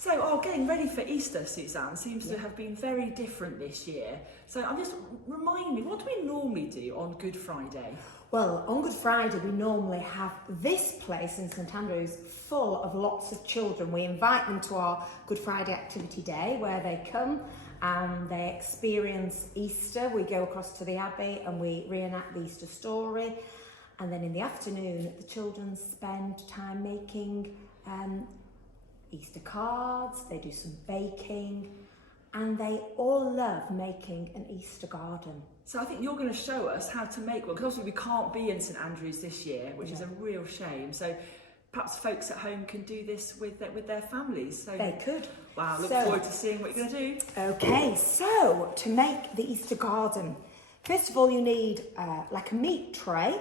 So, getting ready for Easter, Suzanne, seems to have been very different this year. So, remind me, what do we normally do on Good Friday? Well, on Good Friday, we normally have this place in St Andrews full of lots of children. We invite them to our Good Friday activity day where they come and they experience Easter. We go across to the Abbey and we reenact the Easter story. And then in the afternoon, the children spend time making Easter cards, they do some baking, and they all love making an Easter garden. So I think you're going to show us how to make one, because obviously we can't be in St Andrews this year, which is a real shame. So perhaps folks at home can do this with their families. So they could. Wow, look forward to seeing what you're going to do. Okay, so to make the Easter garden, first of all you need like a meat tray.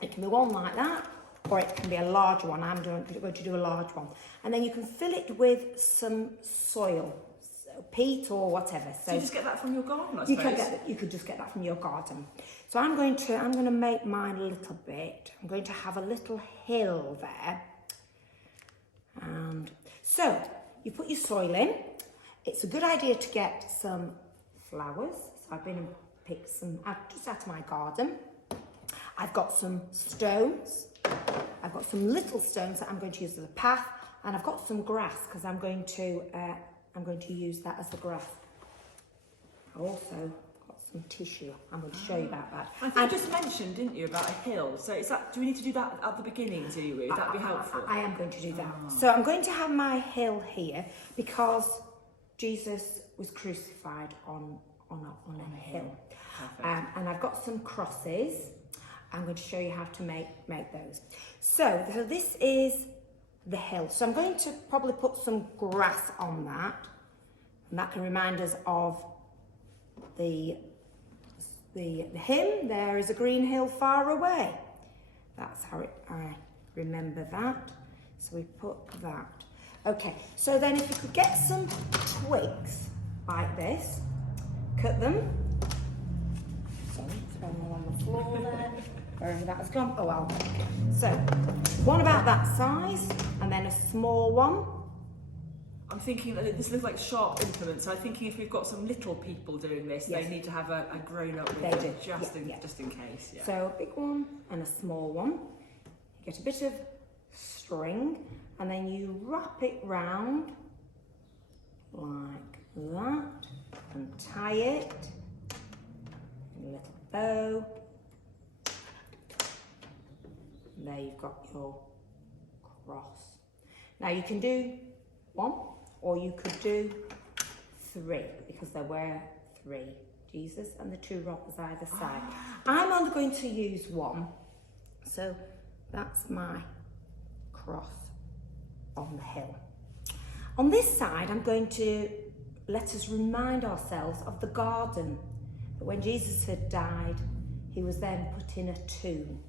It can be one like that, or it can be a large one. I'm going to do a large one. And then you can fill it with some soil, so peat or whatever. So you just get that from your garden, I suppose? You could just get that from your garden. So I'm going to make mine a little bit. I'm going to have a little hill there. And so you put your soil in. It's a good idea to get some flowers. So I've been and picked some just out of my garden. I've got some stones. I've got some little stones that I'm going to use as a path, and I've got some grass because I'm going to use that as the grass. I also got some tissue. I'm going to show you about that. I think you just mentioned, didn't you, about a hill? So do we need to do that at the beginning, do you? Would that be helpful? I am going to do that. So I'm going to have my hill here because Jesus was crucified on a hill. And I've got some crosses. I'm going to show you how to make those. So this is the hill. So I'm going to probably put some grass on that, and that can remind us of the hymn, "There is a green hill far away." That's how I remember that. So we put that. Okay, so then if you could get some twigs like this, cut them. Sorry, it's going all on the floor there. Wherever that has gone. Oh well. So, one about that size, and then a small one. I'm thinking that this looks like sharp implements, so I'm thinking if we've got some little people doing this, they need to have a grown-up with them, just in case. Yeah. So, a big one and a small one. You get a bit of string, and then you wrap it round like that, and tie it in a little bow. There you've got your cross. Now you can do one, or you could do three, because there were three, Jesus and the two robbers either side. I'm only going to use one, so that's my cross on the hill. On this side, I'm going to let us remind ourselves of the garden. That when Jesus had died, he was then put in a tomb.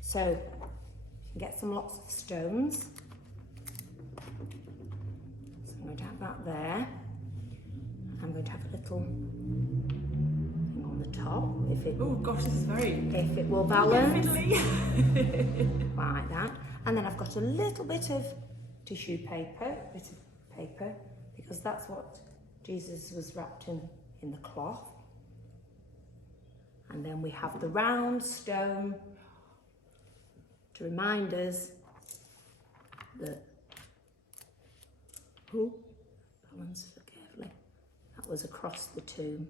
So get some lots of stones. So I'm going to have that there. I'm going to have a little thing on the top. Oh gosh, this is if it will balance. Like that. And then I've got a little bit of tissue paper, because that's what Jesus was wrapped in the cloth. And then we have the round stone to remind us that, balance carefully, that was across the tomb.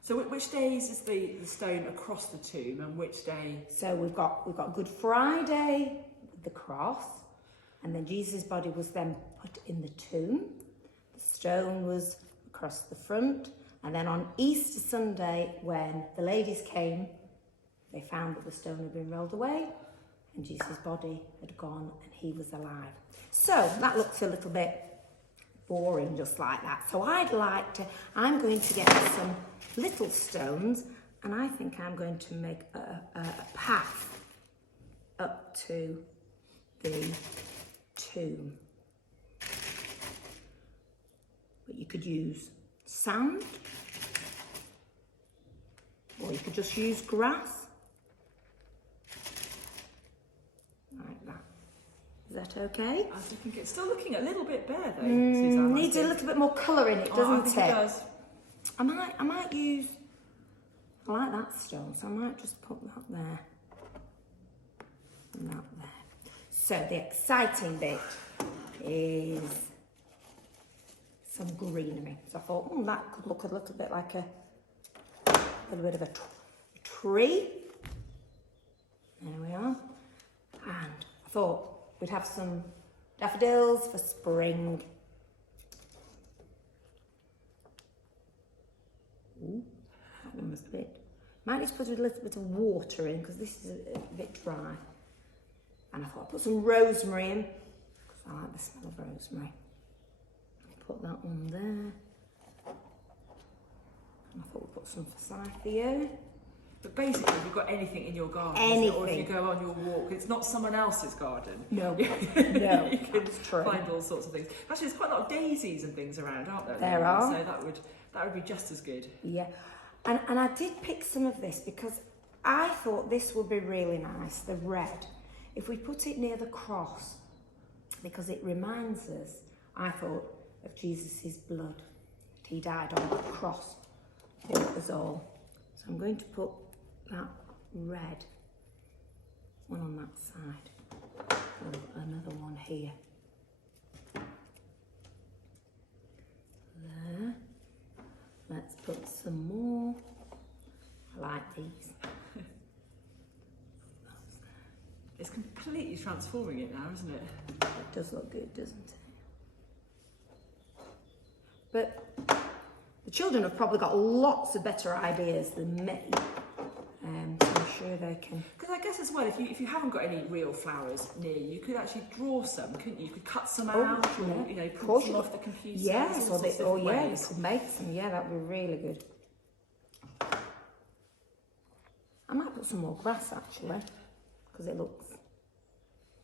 So which days is the stone across the tomb, and which day? So we've got Good Friday, the cross, and then Jesus' body was then put in the tomb. The stone was across the front, and then on Easter Sunday, when the ladies came, they found that the stone had been rolled away, and Jesus' body had gone and he was alive. So that looks a little bit boring just like that. So I'm going to get some little stones, and I think I'm going to make a path up to the tomb. But you could use sand, or you could just use grass. Like that. Is that okay? I think it's still looking a little bit bare though, Suzanne. I Needs a think. little bit more colour in it, I doesn't think it? it does. I might use, I like that stone, so I might just put that there and that there. So the exciting bit is some greenery. So I thought, that could look a little bit like a little bit of a tree. There we are. And I thought we'd have some daffodils for spring. Ooh, that one was a bit. Might need to put a little bit of water in because this is a bit dry. And I thought I'd put some rosemary in because I like the smell of rosemary. Put that one there. And I thought we'd put some forsythia. But basically, if you've got anything in your garden, Anything. or if you go on your walk, it's not someone else's garden. No, You can that's true. find all sorts of things. Actually, there's quite a lot of daisies and things around, aren't there? There are. So that would be just as good. Yeah, and I did pick some of this because I thought this would be really nice, the red. If we put it near the cross, because it reminds us, I thought, of Jesus' blood. He died on the cross for us all. So I'm going to put that red one on that side. Another one here. There. Let's put some more. I like these. It's completely transforming it now, isn't it? It does look good, doesn't it? But the children have probably got lots of better ideas than me. I'm sure they can. Because I guess as well, if you haven't got any real flowers near you, you could actually draw some, couldn't you? You could cut some out, or print some off the computer. Yes, all sorts of you ways. could make some. Yeah, that would be really good. I might put some more grass actually, because it looks.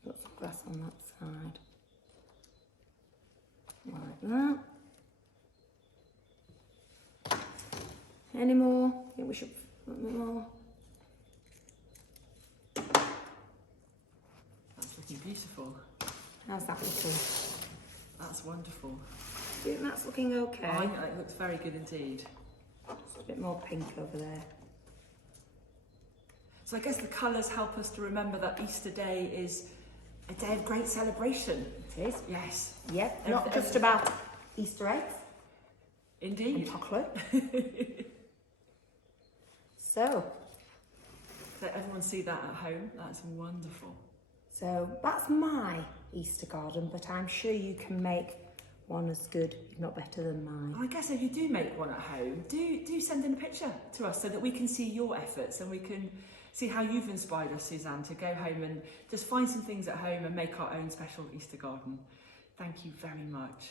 Got some grass on that side, like that. Any more? I think we should put a bit more. That's looking beautiful. How's that looking? That's wonderful. Do you think that's looking okay? I think it looks very good indeed. Just a bit more pink over there. So I guess the colours help us to remember that Easter Day is a day of great celebration. It is. Yes. Yep. Not just about Easter eggs. Indeed. And chocolate. So everyone see that at home. That's wonderful. So that's my Easter garden, but I'm sure you can make one as good, if not better than mine. I guess if you do make one at home, do send in a picture to us so that we can see your efforts and we can see how you've inspired us, Suzanne, to go home and just find some things at home and make our own special Easter garden. Thank you very much.